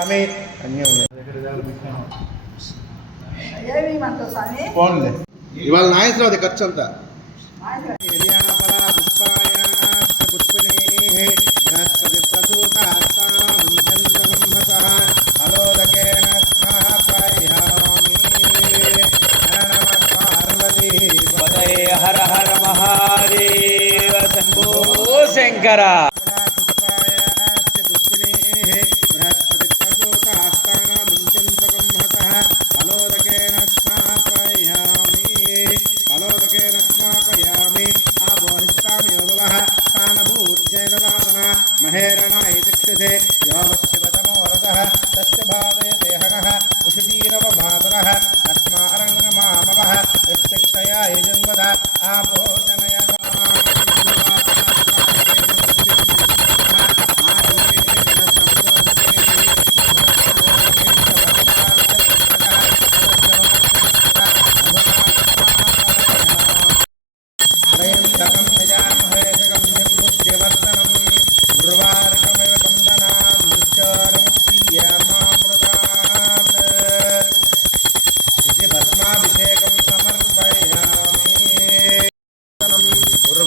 ఆమె అన్నీ ఉన్నాయి. స్వామి? ఫోన్లే ఇవాళ నాగేశ్వరరావు ఖర్చు అంతా. హర హర మహాదేవ శంభో శంకర.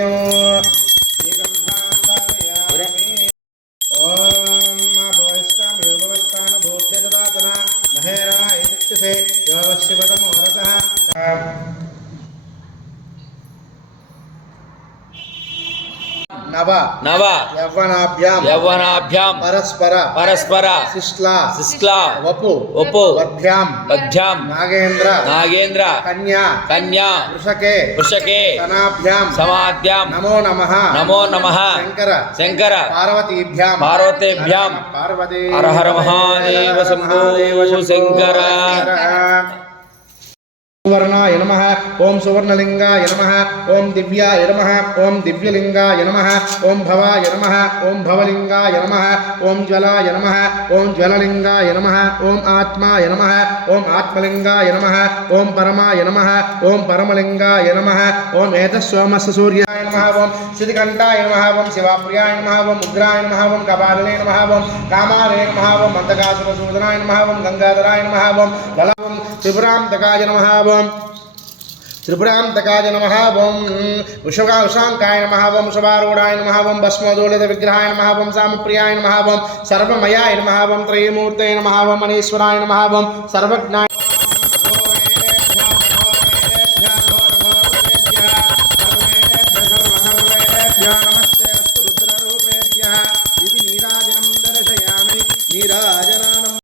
ఓం నవ. నవ. యవ్వనాభ్యాం. యవ్వనాభ్యాం. పరస్పర. పరస్పర. శిష్లా. శిష్లా. వపు. వపు. వధ్యాం. పద్భ్యాం నాగేంద్ర. నాగేంద్ర. కన్యా. కన్యా. వృషకే. వృషకే. కనాభ్యాం సమాభ్యాం. నమో నమః. నమో నమః. శంకర. శంకర. పార్వతీభ్యాం. పార్వతీభ్యాం. పార్వతీ. హర హర మహాదేవ శంభో. శంకర. సువర్ణాయ నమ ఓం సువర్ణలింగాయ నమ ఓం దివ్యాయ నమ ఓం దివ్యలింగాయ నమ ఓం భవాయ నమ ఓం భవలింగాయ నమ ఓం జ్వలాయ నమ ఓం జ్వలలింగాయ నమ ఓం ఆత్మాయ నమ ఓం ఆత్మలింగాయ నమ ఓం పరమాయ నమ ఓం పరమలింగాయ నమ ఓం ఏతస్సోమస్య సూర్యాయ నమ ఓం శితికంఠాయ నమ ఓం శివాప్రియాయ నమ ఓం ఉగ్రాయ నమ ఓం కపాలనే నమ ఓం కామాలే నమ ఓం మందకాసురసూదనాయ నమ ఓం గంగాధరాయ నమ ఓం బలం త్రిపురాంతకాయ నమ ఓం త్రిపురాంతకాయ నమ ఓం. ఉషగా ఉషాంకాయ నమ ఓం. శుభారూఢాయ నమ ఓం. భస్మదూలిత విగ్రహాయ నమ ఓం. సామప్రియాయ నమ ఓం. సర్వమయాయ నమ ఓం. త్రయమూర్తయ నమ ఓం. మనీశ్వరాయ నమ ఓం. సర్వజ్ఞాయ